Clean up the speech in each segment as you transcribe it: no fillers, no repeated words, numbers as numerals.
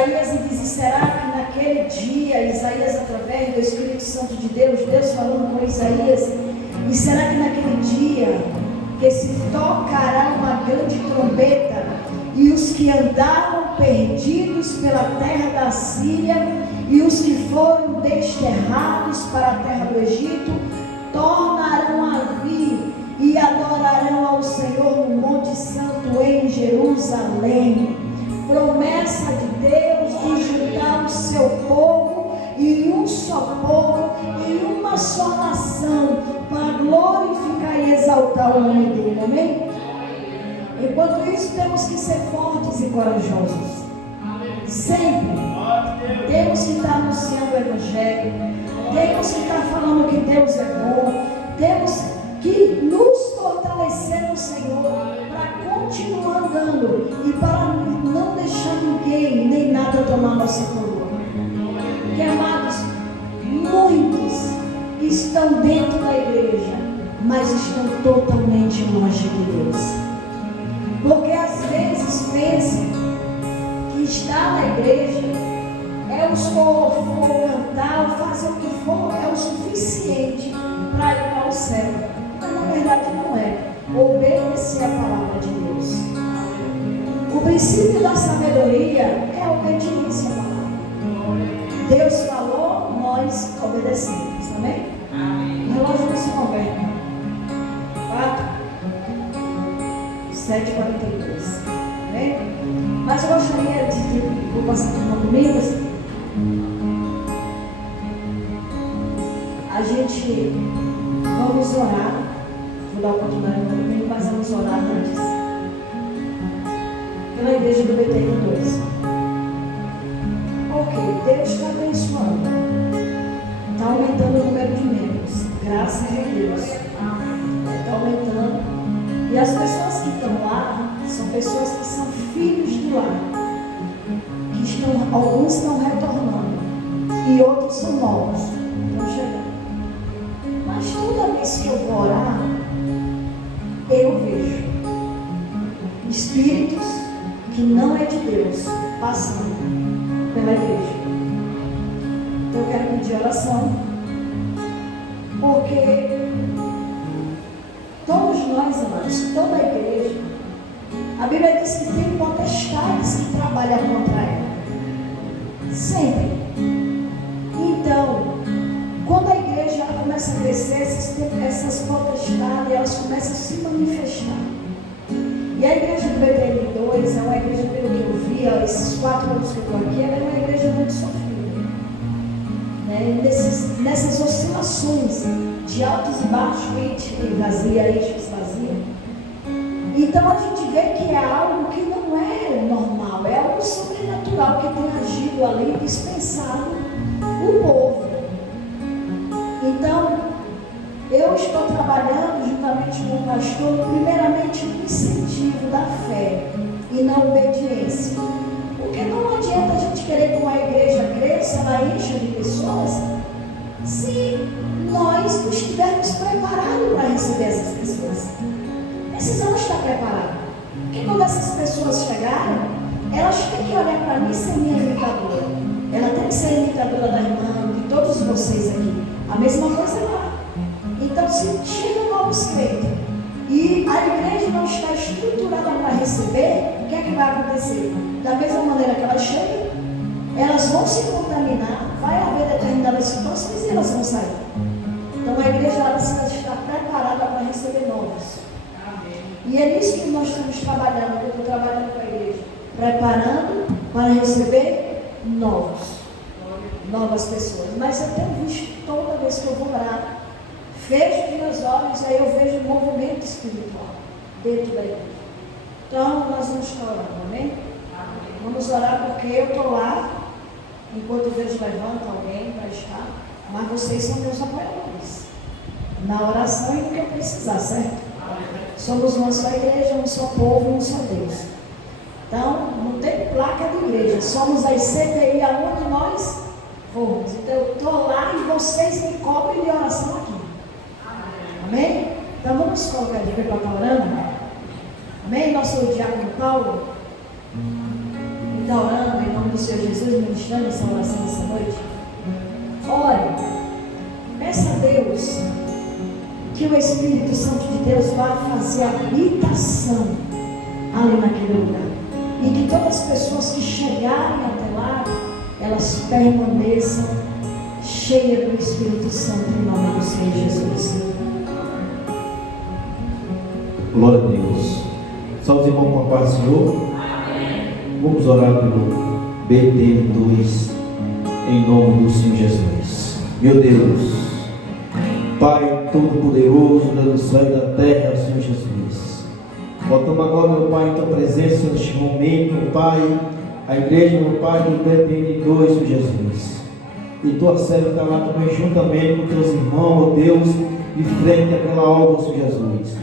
Isaías e diz: será que naquele dia, Isaías através do Espírito Santo de Deus, Deus falando com Isaías, e será que naquele dia que se tocará uma grande trombeta e os que andaram perdidos pela terra da Síria e os que foram desterrados para a terra do Egito tornarão a vir e adorarão ao Senhor no Monte Santo em Jerusalém. Promessa de Deus de juntar o seu povo em um só povo, em uma só nação, para glorificar e exaltar o nome dele, amém? Enquanto isso, temos que ser fortes e corajosos. Sempre temos que estar anunciando o Evangelho, temos que estar falando que Deus é bom, temos que nos fortalecer no Senhor para continuar andando e para não deixar ninguém nem nada tomar nossa coroa. Porque, amados, muitos estão dentro da igreja, mas estão totalmente longe de Deus. Porque às vezes pensam que estar na igreja é o for cantar, ou fazer o que for, é o suficiente para ir para o céu. Mas na verdade não é. Obedecer a palavra de Deus. O princípio da sabedoria é a obediência à palavra. Deus falou, nós obedecemos, amém? O relógio não se converte. 7h42, amém? Mas eu gostaria de vou passar por uma domingo. A gente vamos orar. Vou dar a oportunidade no domingo, mas vamos orar antes pela igreja do BTN 2. Ok, Deus está abençoando, está aumentando o número de membros, graças a Deus, está aumentando. E as pessoas que estão lá são pessoas que são filhos do lar, que estão, alguns estão retornando e outros são novos, estão chegando. Mas toda vez que eu vou orar, eu vejo espíritos que não é de Deus passando pela igreja. Então eu quero pedir oração, porque todos nós, amados, toda a igreja, a Bíblia diz que tem potestades que trabalham contra ela. Sempre. Então, quando a igreja começa a crescer, essas potestades, elas começam a se manifestar. E a igreja do BTN 2 é uma igreja, pelo que eu vi, ó, esses 4 anos que eu estou aqui, ela é uma igreja muito sofrida. Né? Nessas oscilações de altos e baixos, enche e vazia, enche e vazia. Então a gente vê que é algo que não é normal, é algo sobrenatural que tem agido ali, dispensado o povo. Então, eu estou trabalhando juntamente com o pastor, primeiramente no incentivo da fé e na obediência. Porque não adianta a gente querer que uma igreja cresça, ela encha de pessoas, se nós não estivermos preparados para receber essas pessoas. Precisamos estar preparados. Porque quando essas pessoas chegarem, elas têm que olhar para mim e ser minha imitadora. Ela tem que ser imitadora da irmã, de todos vocês aqui. A mesma coisa lá. Então, se chegam novos crentes e a igreja não está estruturada para receber, o que é que vai acontecer? Da mesma maneira que elas chegam, elas vão se contaminar, vai haver determinadas situações e elas vão sair. Então, a igreja ela precisa estar preparada para receber novos. E é nisso que nós estamos trabalhando, que eu estou trabalhando com a igreja, preparando para receber novas pessoas. Mas eu tenho visto toda vez que eu vou orar, fecho os meus olhos e aí eu vejo um movimento espiritual dentro da igreja. Então nós vamos estar orando, amém? Vamos orar porque eu estou lá, enquanto Deus levanta alguém para estar, mas vocês são meus apoiadores na oração e no que eu precisar, certo? Somos uma só igreja, um só povo, um só Deus. Então, não tem placa de igreja. Somos as CPI aonde nós formos. Então, eu estou lá e vocês me cobrem de oração aqui. Amém? Então, vamos colocar de pé para estar orando. Amém? Nosso diácono Paulo está orando em nome do Senhor Jesus, ministrando essa oração essa noite, ore, peça a Deus que o Espírito Santo de Deus vá fazer habitação ali naquele lugar. E que todas as pessoas que chegarem até lá, elas permaneçam cheias do Espírito Santo em nome do Senhor Jesus. Glória a Deus. Salve os irmãos com a paz do Senhor. Vamos orar pelo BT2 em nome do Senhor Jesus. Meu Deus, Pai Todo-Poderoso, do céu e da terra, Senhor Jesus. Botamos agora, meu Pai, em tua presença neste momento, meu Pai, a igreja, meu Pai, do BT2, Senhor Jesus. E tua serva está lá também juntamente com teus irmãos, ó Deus, de frente àquela obra, Senhor Jesus.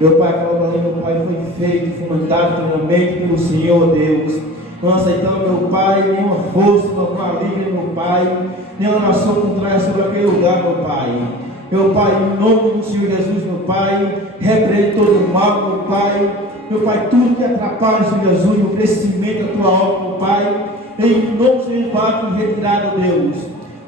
Meu Pai, aquela obra ali, meu Pai, foi feita e fomentada primeiramente pelo Senhor, ó Deus. Não aceitamos, meu Pai, nenhuma força, meu maligna, meu Pai, nenhuma nação contrária sobre aquele lugar, meu Pai. Meu Pai, em nome do Senhor Jesus, meu Pai, repreende todo o mal, meu Pai, tudo que atrapalha, Senhor Jesus, o crescimento da tua obra, meu Pai, em nome do Senhor, Pai, retirado, Deus.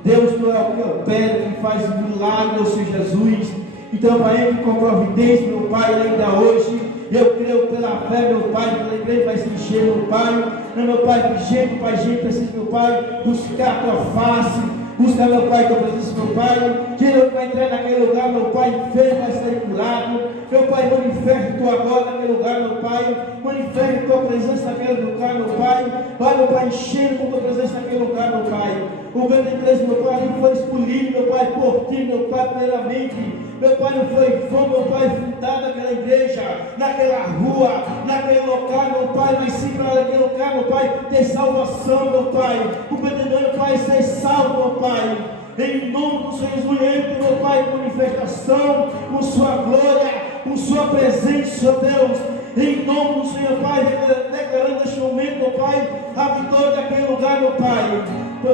Deus, tu é o que opera, que faz milagres, Senhor Jesus. Então, Pai, entre com providência, meu Pai, ainda hoje, eu creio pela fé, meu Pai, pela igreja vai se encher, meu Pai. Meu Pai, gente precisa, meu Pai, buscar a tua face. Busca, meu Pai, tua presença, meu Pai. Quem vai entrar naquele lugar, meu Pai, enfermo vai sair curado. Meu Pai, manifesta tu agora naquele lugar, meu Pai. Manifesta tua presença naquele lugar, meu Pai. Vai, meu Pai, enchendo com tua presença naquele lugar, meu Pai. O 23, meu Pai, ali foi escolhido, meu Pai, por ti, meu Pai, primeiramente. Meu Pai, não foi vão, meu Pai, fundar naquela igreja, naquela rua, naquele local, meu Pai, mas sim para aquele local, meu Pai, ter salvação, meu Pai. O pretendente, meu Pai, ser salvo, meu Pai. Em nome do Senhor Jesus, entre, meu Pai, manifestação, com sua glória, com sua presença, Deus. Em nome do Senhor, Pai, declarando neste momento, meu Pai, a vitória daquele lugar, meu Pai.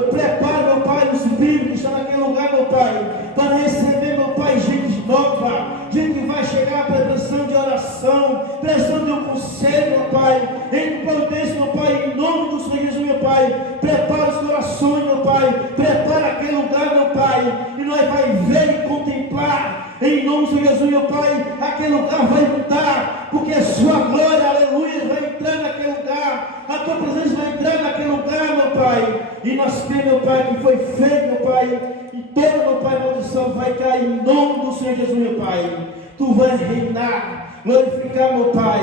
Prepara, meu Pai, os vivos que estão naquele lugar, meu Pai, para receber, meu Pai, gente nova, gente que vai chegar para pressão de oração, pressão de um conselho, meu Pai, em providência, meu Pai, em nome do Senhor Jesus, meu Pai. Prepara os corações, meu Pai, prepara aquele lugar, meu Pai, e nós vai ver e contemplar, em nome do Senhor Jesus, meu Pai, aquele lugar vai mudar, porque a sua glória, aleluia, vai entrar naquele lugar, a tua presença vai entrar naquele lugar, meu Pai, e nós temos, meu Pai, que foi feito, meu Pai, e toda, meu Pai, maldição vai cair em nome do Senhor Jesus, meu Pai. Tu vais reinar, glorificar, meu Pai,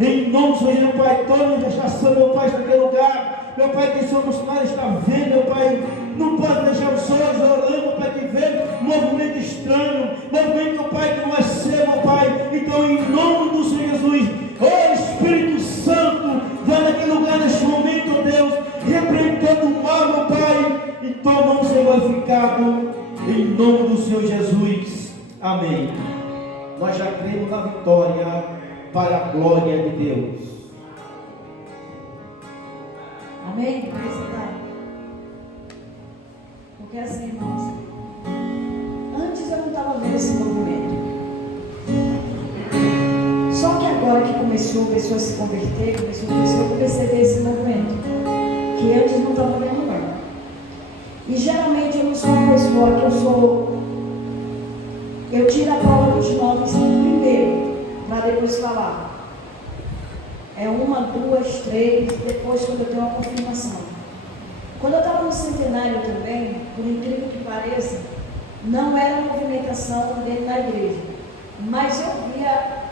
em nome do Senhor Jesus, meu Pai, toda manifestação, meu Pai, naquele lugar, meu Pai, que somos nós está vendo, meu Pai, não pode deixar os olhos orando, meu Pai, que vê movimento estranho, movimento, meu Pai, que não é seu, meu Pai. Então, em nome do Senhor Jesus, ó Espírito Santo, vai naquele lugar neste momento, Deus, repreende todo o mal, meu Pai, e toma o Senhor glorificado, em nome do Senhor Jesus. Amém. Nós já cremos na vitória para a glória de Deus. Amém? Porque assim, irmãos, antes eu não estava vendo esse movimento. Só que agora que começou a pessoa se converter, eu perceber esse movimento, que antes não estava vendo não. E geralmente eu não sou uma pessoa que eu tiro a prova dos 9 primeiro, para depois falar. É 1, 2, 3, depois quando eu tenho uma confirmação. Quando eu estava no centenário também, por incrível que pareça, não era movimentação dentro da igreja, mas eu via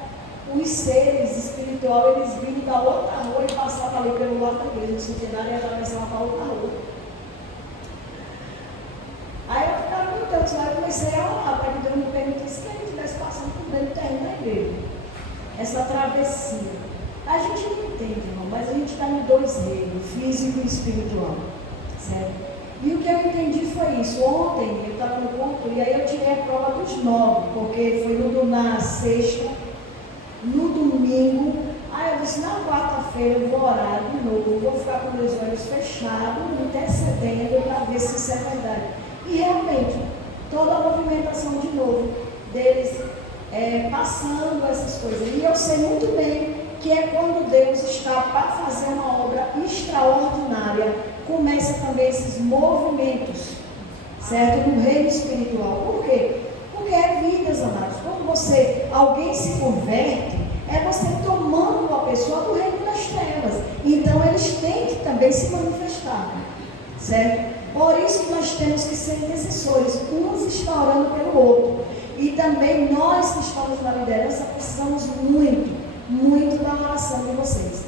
os seres espirituais, eles vinham da outra rua e passavam ali pelo lado da igreja, no centenário, e atravessavam para outra rua. Aí eu ficava, meu Deus, aí eu comecei a orar para que Deus me permitisse que ele estivesse passando por dentro do terreno da igreja. Essa travessia. A gente não entende, irmão, mas a gente está em 2 reinos, físico e espiritual. Certo? E o que eu entendi foi isso. Ontem eu estava no culto e aí eu tirei a prova dos 9, porque foi na sexta, no domingo. Aí eu disse, na quarta-feira eu vou orar de novo, vou ficar com meus olhos fechados, intercedendo para ver se isso é verdade. E realmente, toda a movimentação de novo deles passando essas coisas. E eu sei muito bem que é quando Deus está para fazer uma obra extraordinária, começa também esses movimentos, certo? No reino espiritual. Por quê? Porque é vidas, amados. Quando alguém se converte, é você tomando uma pessoa do reino das trevas. Então eles têm que também se manifestar, certo? Por isso que nós temos que ser intercessores, uns estão orando pelo outro. E também nós que estamos na liderança precisamos muito da oração de vocês.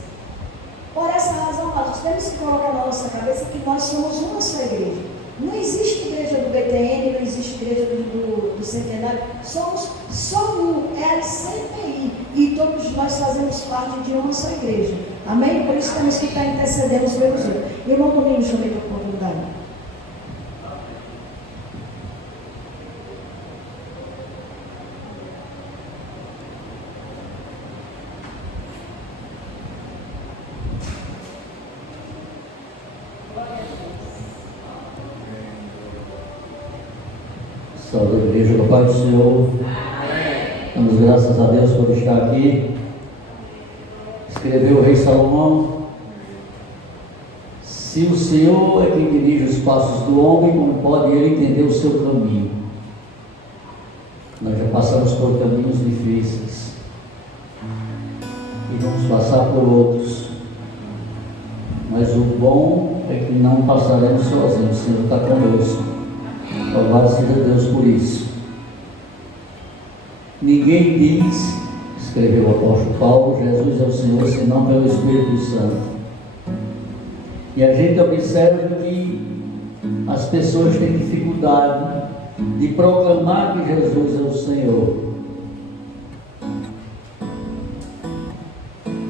Por essa razão, nós temos que colocar na nossa cabeça que nós somos uma só igreja. Não existe igreja do BTN, não existe igreja do Centenário. Somos só um, é a CPI. E todos nós fazemos parte de uma só igreja. Amém? Por isso temos que estar intercedendo pelos outros. Irmão Domingos, deixa eu ver a oportunidade. Salve a igreja do Pai do Senhor. Damos graças a Deus por estar aqui. Escreveu o rei Salomão: se o Senhor é quem dirige os passos do homem, como pode ele entender o seu caminho? Nós já passamos por caminhos difíceis e vamos passar por outros, mas o bom é que não passaremos sozinhos. O Senhor está conosco. Louvado seja Deus por isso. Ninguém diz, escreveu o apóstolo Paulo, Jesus é o Senhor, senão pelo Espírito Santo. E a gente observa que as pessoas têm dificuldade de proclamar que Jesus é o Senhor.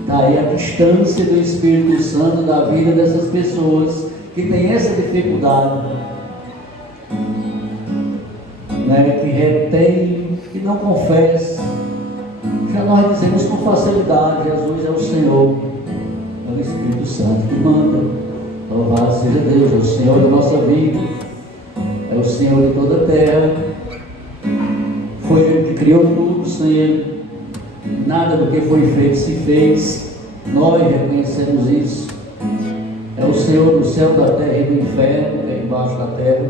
Daí a distância do Espírito Santo da vida dessas pessoas que têm essa dificuldade, que retém, que não confessa. Já nós dizemos com facilidade: Jesus é o Senhor, é o Espírito Santo que manda. Louvado seja Deus, é o Senhor da nossa vida, é o Senhor de toda a terra. Foi Ele que criou tudo, sem Ele nada do que foi feito se fez. Nós reconhecemos isso. É o Senhor do céu, da terra e do inferno, que é embaixo da terra.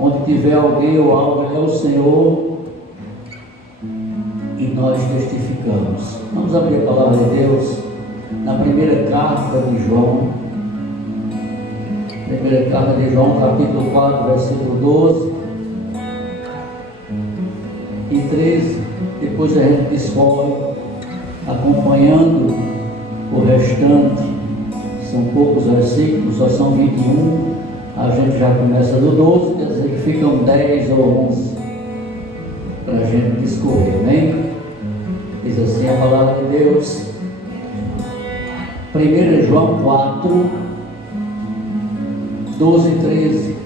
Onde tiver alguém ou algo, Ele é o Senhor, e nós testificamos. Vamos abrir a palavra de Deus na primeira carta de João. Primeira carta de João, capítulo 4, versículo 12 e 13. Depois a gente discorre, acompanhando o restante. São poucos versículos, só são 21. A gente já começa do 12, quer dizer que ficam 10 ou 11 para a gente discorrer, amém? Diz assim a palavra de Deus. 1 João 4, 12 e 13.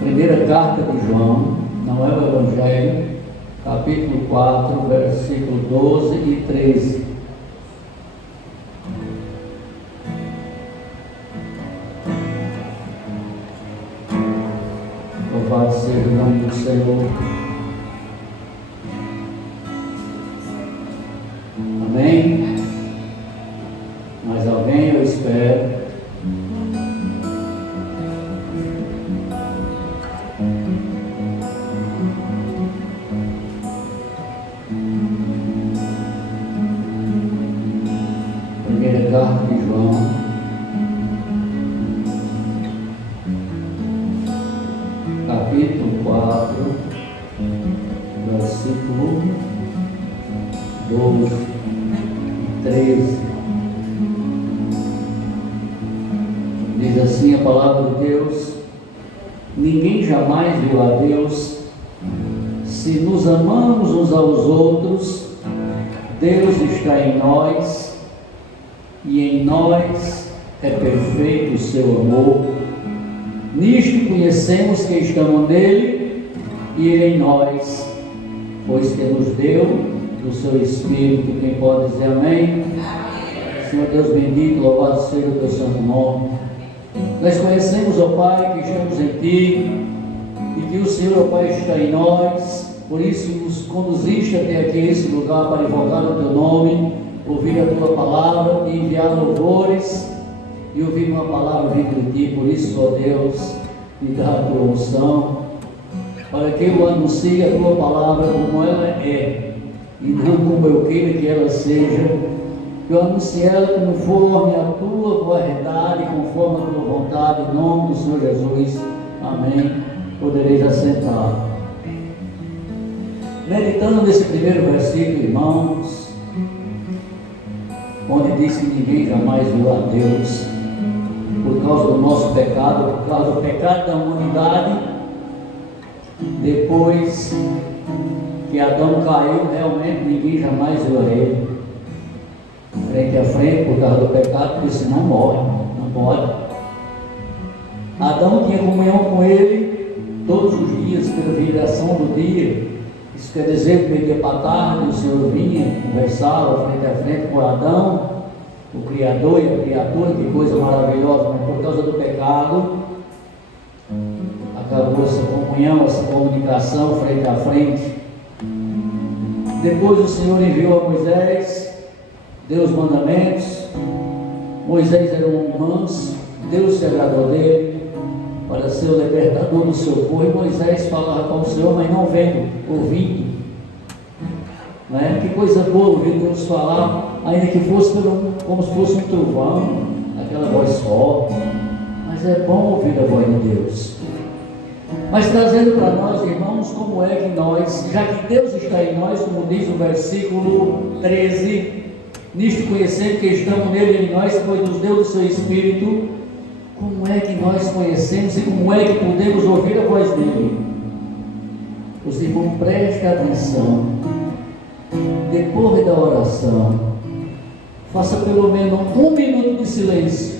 Primeira carta de João, não é o Evangelho, capítulo 4, versículo 12 e 13. Louvado seja o nome do Senhor. Amém? Mais alguém? Eu espero. Primeira carta de João, capítulo 4, versículo 12 e 13. Diz assim a palavra de Deus: ninguém jamais viu a Deus. Se nos amamos uns aos outros, Deus está em nós, e em nós é perfeito o seu amor. Nisto conhecemos que estamos nele e ele em nós, pois que nos deu do seu Espírito. Quem pode dizer amém? Amém. Senhor Deus bendito, louvado seja o teu santo nome. Nós conhecemos, ó Pai, que estamos em Ti e que o Senhor, ó Pai, está em nós. Por isso nos conduziste até aqui, esse lugar, para invocar o Teu nome. ouvir a tua palavra, de enviar louvores e ouvir uma palavra vinda de ti. Por isso, ó Deus, me dá a tua unção, para que eu anuncie a tua palavra como ela é, e não como eu queira que ela seja. Que eu anuncie ela conforme a tua verdade, conforme a tua vontade, em nome do Senhor Jesus. Amém. Podereis assentar. Meditando nesse primeiro versículo, irmãos, onde diz que ninguém jamais viu a Deus por causa do nosso pecado, por causa do pecado da humanidade. Depois que Adão caiu, realmente ninguém jamais viu a ele frente a frente por causa do pecado, porque senão morre, não pode. Adão tinha comunhão com ele todos os dias, pela viração do dia. Isso quer dizer que meio dia para tarde o Senhor vinha, conversava frente a frente com Adão, o Criador e a criatura, que coisa maravilhosa, mas por causa do pecado acabou essa comunhão, essa comunicação frente a frente. Depois o Senhor enviou a Moisés, deu os mandamentos. Moisés era um manso, Deus se agradou dele para ser o libertador do seu povo, e Moisés falava com o Senhor, mas não vendo, ouvindo. Não é? Que coisa boa ouvir Deus falar, ainda que fosse como se fosse um trovão, aquela voz forte, mas é bom ouvir a voz de Deus. Mas trazendo para nós, irmãos, como é que nós, já que Deus está em nós, como diz o versículo 13, nisto conhecendo que estamos nele e em nós, pois nos deu do seu Espírito, como é que nós conhecemos e como é que podemos ouvir a voz dele? Os irmãos, prestem atenção. Depois da oração, faça pelo menos 1 minuto de silêncio.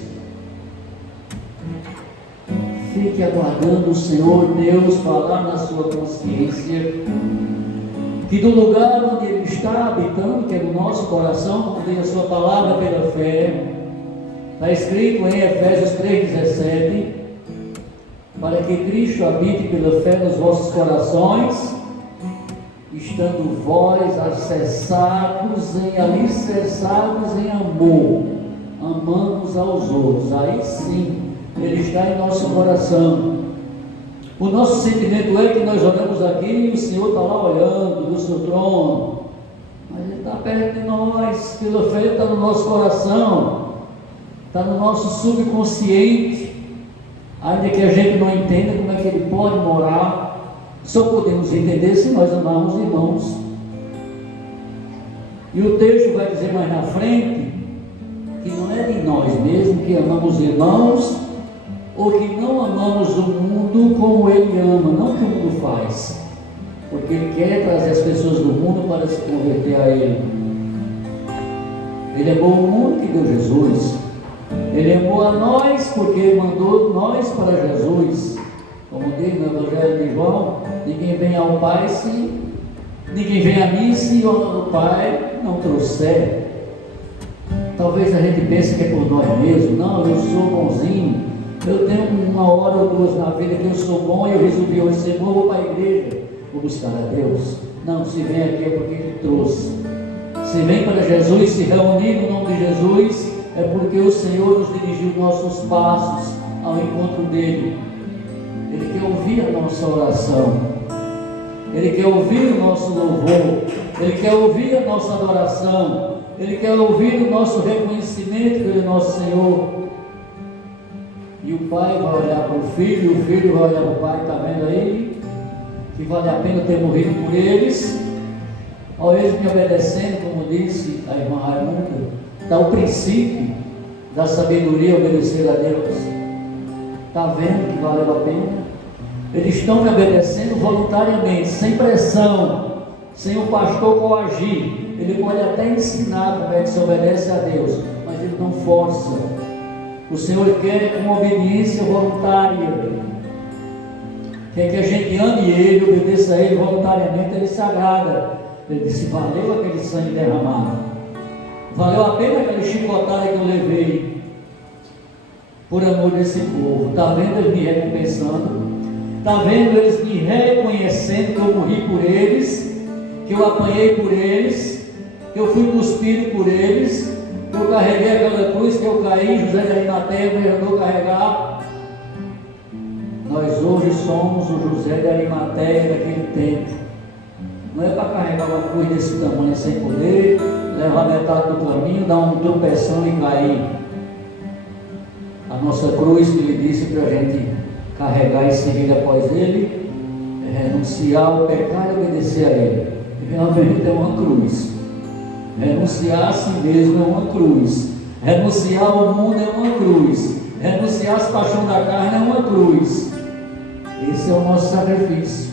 Fique aguardando o Senhor Deus falar na sua consciência, que do lugar onde Ele está habitando, que é no nosso coração, como tem a sua palavra pela fé, está escrito em Efésios 3,17, para que Cristo habite pela fé nos vossos corações, estando vós alicerçados em amor, amando uns aos outros. Aí sim, Ele está em nosso coração. O nosso sentimento é que nós olhamos aqui e o Senhor está lá olhando do seu trono, mas Ele está perto de nós, pela fé Ele está no nosso coração, está no nosso subconsciente, ainda que a gente não entenda como é que Ele pode morar. Só podemos entender se nós amarmos irmãos. E o texto vai dizer mais na frente que não é de nós mesmos que amamos irmãos, ou que não amamos o mundo como Ele ama, não que o mundo faz, porque Ele quer trazer as pessoas do mundo para se converter a Ele. Ele amou o mundo que deu Jesus. Ele amou a nós porque Ele mandou nós para Jesus. Como diz no Evangelho de João, ninguém vem ao Pai se ninguém vem a mim se o Pai não trouxer. Talvez a gente pense que é por nós mesmos. Não, eu sou bonzinho, eu tenho uma hora ou duas na vida que eu sou bom e eu resolvi hoje ser bom, vou para a igreja, vou buscar a Deus. Não, se vem aqui é porque Ele trouxe. Se vem para Jesus, se reunir no nome de Jesus, é porque o Senhor nos dirigiu nossos passos ao encontro dEle. Ele quer ouvir a nossa oração, Ele quer ouvir o nosso louvor, Ele quer ouvir a nossa adoração, Ele quer ouvir o nosso reconhecimento pelo nosso Senhor. E o Pai vai olhar para o Filho, o Filho vai olhar para o Pai. Está vendo aí? Que vale a pena ter morrido por eles. Ao eles me obedecendo, como disse a irmã Raimunda, está o princípio da sabedoria obedecer a Deus. Está vendo que valeu a pena? Eles estão me obedecendo voluntariamente, sem pressão, sem o pastor coagir. Ele pode até ensinar como é que se obedece a Deus, mas ele não força. O Senhor quer uma obediência voluntária, quer que a gente ame Ele, obedeça a Ele voluntariamente. Ele se agrada. Ele disse: valeu aquele sangue derramado, valeu a pena aquele chicotada que eu levei por amor desse povo. Está vendo eles me recompensando? Está vendo eles me reconhecendo que eu morri por eles, que eu apanhei por eles, que que eu fui cuspido por eles, que eu carreguei aquela cruz, que eu caí, José de Arimateia me ajudou a carregar. Nós hoje somos o José de Arimateia daquele tempo. Não é para carregar uma cruz desse tamanho sem poder, levar metade do caminho, dar um tropeção e cair. A nossa cruz que ele disse para a gente carregar e seguir após ele, é renunciar ao pecado e obedecer a ele. E realmente é uma cruz. Renunciar a si mesmo é uma cruz. Renunciar ao mundo é uma cruz. Renunciar às paixões da carne é uma cruz. Esse é o nosso sacrifício.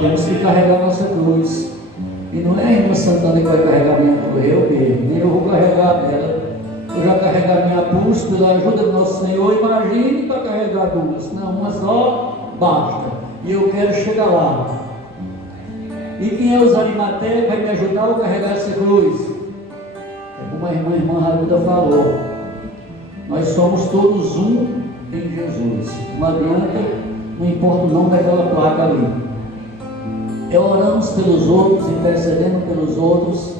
Temos que carregar a nossa cruz. E não é a irmã Santana que vai carregar a minha cruz, eu mesmo. Nem eu vou carregar dela. Eu já carregar a minha cruz pela ajuda do nosso Senhor. Imagine para carregar duas. Não, uma só basta. E eu quero chegar lá. E quem é os Arimateia que vai me ajudar a carregar essa cruz? É como a irmã Raruda falou. Nós somos todos um em Jesus. Não adianta, não importa o nome daquela placa ali. Oramos pelos outros, intercedendo pelos outros.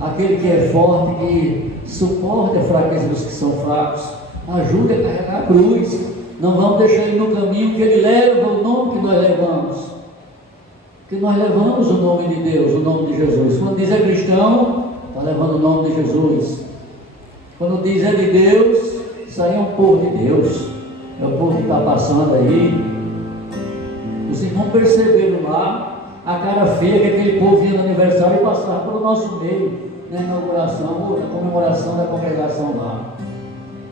Aquele que é forte, que suporta a fraqueza dos que são fracos, ajude a carregar a cruz. Não vamos deixar ele no caminho, que ele leva o nome que nós levamos. Que nós levamos o nome de Deus, o nome de Jesus. Quando diz é cristão, está levando o nome de Jesus. Quando diz é de Deus, isso aí é um povo de Deus. É o povo que está passando aí. Os irmãos perceberam lá a cara feia que aquele povo vinha no aniversário e passava pelo nosso meio, na inauguração ou na comemoração da congregação lá.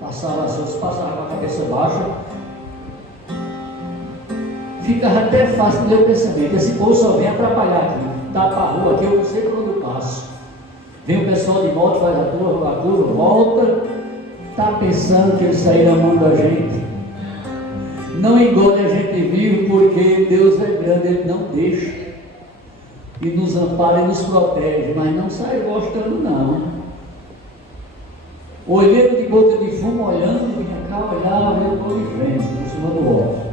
Passava com a cabeça baixa. Fica até fácil de ler o pensamento. Esse povo só vem atrapalhar aqui. Tapa a rua aqui, eu não sei por onde eu passo. Vem o pessoal de moto, faz a curva, volta. Está pensando que eles saíram amando a gente. Não engole a gente vivo, porque Deus é grande, Ele não deixa. E nos ampara e nos protege, mas não sai gostando não. Olhando de boca de fumo, olhando, vinha cá, olhava, eu estou de frente, por cima do óculos.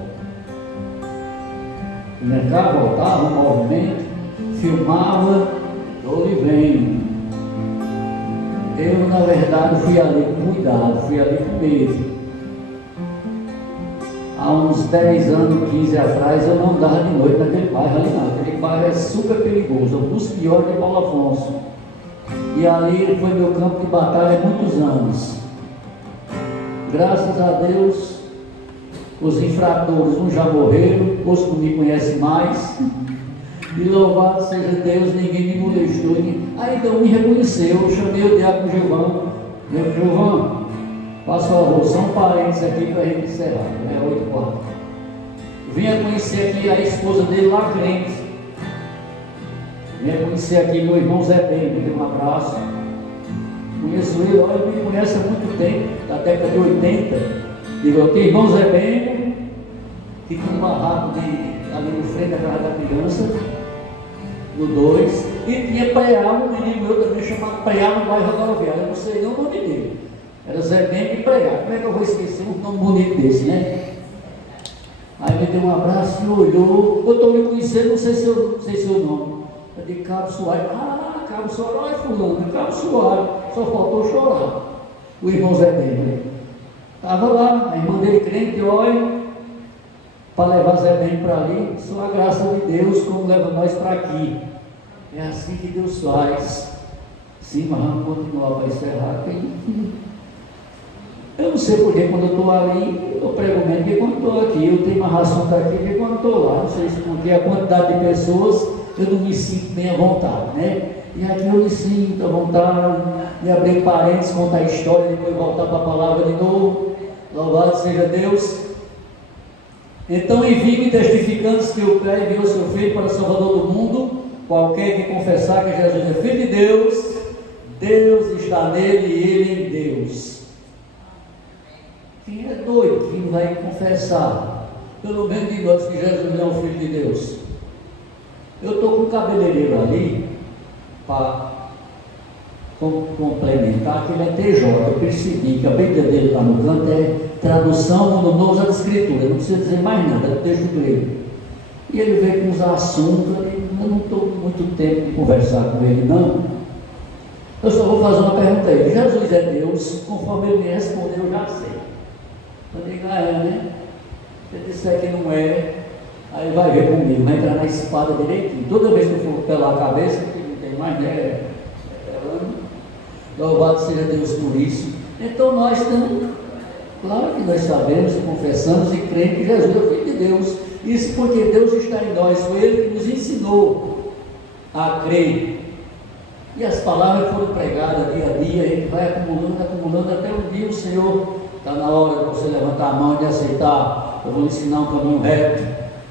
Vinha cá, voltava, um movimento, filmava, estou de vendo. Eu, na verdade, fui ali com cuidado, fui ali com medo. Há uns 10 anos, 15 atrás, eu não andava de noite naquele bairro ali não. Aquele bairro é super perigoso, um dos piores de Paulo Afonso. E ali foi meu campo de batalha há muitos anos. Graças a Deus, os infratores, uns já morreram, outros não me conhecem mais. E louvado seja Deus, ninguém me molestou. Ainda me reconheceu, eu chamei o diácono Gilvão. Meu Gilvão, faça favor, são parentes aqui para a gente encerrar, né? 8h04. Vinha conhecer aqui a esposa dele lá crente. Vinha conhecer aqui meu irmão Zé Bem, me deu um abraço. Conheço ele, olha, ele me conhece há muito tempo, da década de 80. Digo, aqui, irmão Zé Bem, que tinha um barraco ali no frente da casa da criança, no 2, e tinha Preá, um menino meu também chamado Preá no bairro Rodoviário. Eu não sei nem o nome dele. Era Zé Bem e Preá. Como é que eu vou esquecer um nome bonito desse, né? Aí me deu um abraço e olhou. Eu estou me conhecendo, não sei seu nome. Eu disse Cabo Soares. Ah, Cabo Soares, olha fulano, Cabo Soares. Só faltou chorar. O irmão Zé Bem. Estava lá, a irmã dele crente, olha, para levar Zé Bem para ali. Só a graça de Deus como leva nós para aqui. É assim que Deus faz. Sim, mas vamos continuar para encerrar. Eu não sei porque quando eu estou ali, eu prego menos que quando estou aqui. Eu tenho uma razão para aqui que quando estou lá. Não sei se porque a quantidade de pessoas eu não me sinto bem à vontade, né? E aqui eu me sinto à vontade de abrir parênteses, contar a história, depois voltar para a palavra de novo. Louvado seja Deus. Então envie-me testificando que o Pai enviou seu Filho para o Salvador do mundo. Qualquer que confessar que Jesus é Filho de Deus, Deus está nele e ele em Deus. Quem é doido que não vai confessar, pelo menos de nós, que Jesus é o Filho de Deus? Eu estou com o cabeleireiro ali para complementar que ele é TJ. Eu percebi que a Bíblia dele lá no canto é tradução no Novo da Escritura, não precisa dizer mais nada, é o texto grego. E ele veio com uns assuntos ali, ainda não estou com muito tempo de conversar com ele, não. Eu só vou fazer uma pergunta a ele. Jesus é Deus? Conforme ele me respondeu, eu já sei. Eu digo, né? Se ele disser que não é, aí vai ver comigo, vai entrar na espada direitinho. Toda vez que eu for pelar a cabeça, que não tem mais, né? Louvado seja Deus por isso. Então nós estamos, claro que nós sabemos, confessamos e cremos que Jesus é o Filho de Deus. Isso porque Deus está em nós, foi Ele que nos ensinou a crer. E as palavras foram pregadas dia a dia, a gente vai acumulando, até um dia o Senhor, está na hora de você levantar a mão e de aceitar. Eu vou ensinar um caminho reto.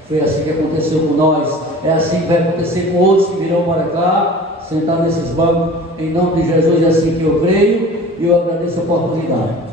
Foi assim que aconteceu com nós, é assim que vai acontecer com outros que virão para cá, sentar nesses bancos, em nome de Jesus, é assim que eu creio, e eu agradeço a oportunidade.